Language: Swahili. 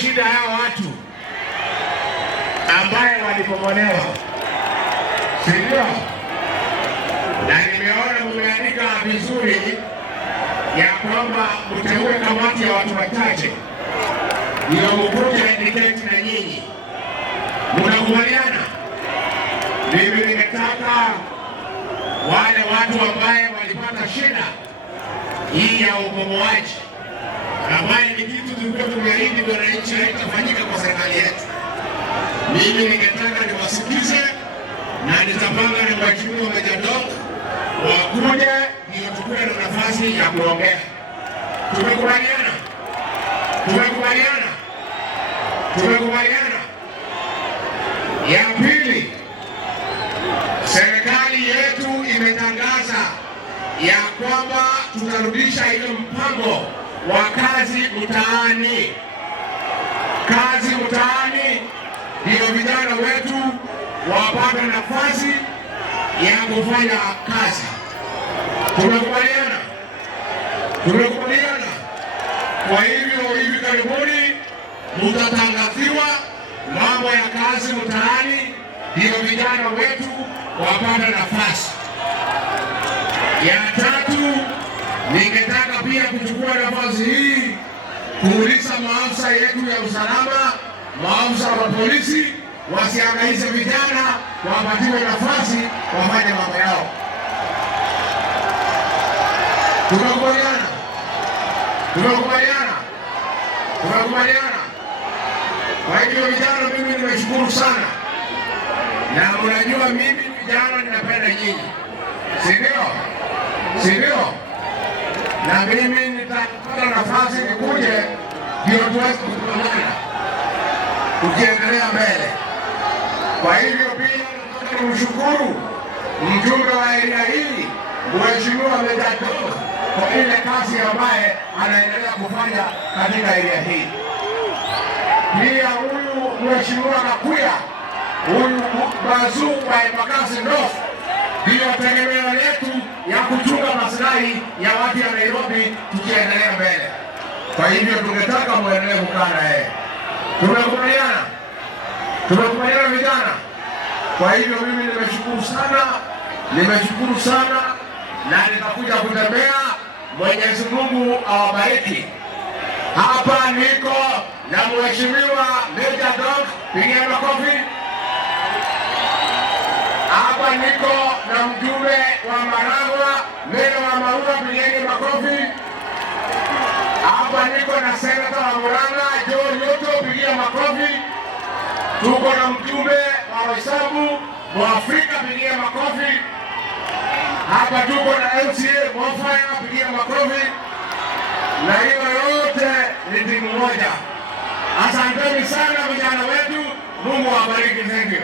shida ya watu ambaye walipomolewa, si ndio? Na nimeona mmeandika vizuri ya kwamba mteue kamati ya watu wachache ndio mkuje indicate na nyinyi. Mnakubaliana? Mimi ningetaka wale watu ambaye walipata shida hii ya ubomoaji, ambaye ni kitu tulikuwa tumeahidi wananchi haitafanyika kwa serikali yetu, mimi ningetaka niwasikize na nitapanga na Mheshimiwa Meja Dock wakuje ndio tukue na nafasi ya kuongea. Tumekubaliana? Tumekubaliana? Tumekubaliana? Ya pili, serikali yetu imetangaza ya kwamba tutarudisha ile mpango wa kazi mtaani. Kazi mtaani ndio vijana wetu wapate nafasi ya kufanya kazi. Tumekubaliana? Tumekubaliana? Kwa hivyo hivi karibuni mtatangaziwa mambo ya kazi mtaani ndio vijana wetu wapate nafasi. Ya tatu, ningetaka pia kuchukua nafasi hii kuuliza maafisa yetu ya usalama, maafisa wa polisi wasihangaishe vijana, wapatiwe nafasi wafanye mambo yao. Tumekubaliana? Tumekubaliana? Tumekubaliana? Kwa hivyo vijana, mimi nimeshukuru sana, na mnajua mimi vijana ninapenda nyinyi, si ndio? Si ndio? Na mimi nitapata nafasi nikuje ndio tuweze kutumana tukiendelea mbele. Kwa hivyo pia nataka kumshukuru mjumbe wa area hii Mheshimiwa Meja Dock kwa ile kazi ambaye anaendelea kufanya katika area hii. Pia huyu Mheshimiwa Kakuya, huyu Bazuu wa Embakasi North ndio tegemeo letu ya kuchunga maslahi ya watu ya Nairobi tukiendelea mbele. Kwa hivyo tungetaka muendelee kukaa na yeye. Tumekubaliana? Tumekubaliana vijana? Kwa hivyo mimi nimeshukuru sana na nitakuja kutembea. Mwenyezi Mungu awabariki. Hapa niko na Mheshimiwa Meja Dock, pigia makofi. Hapa niko na mjumbe wa Maragwa, Meja wa Maua, pigieni makofi. Hapa niko na seneta wa Murang'a, Joe Nyoto, pigia makofi. Tuko na mjumbe wa Waislamu Mwafrika, pigia makofi. Hapa tuko na MCA Mwafaya, pigia makofi. Na hiyo yote ni timu moja. Asanteni sana vijana wetu, Mungu awabariki. Thank you.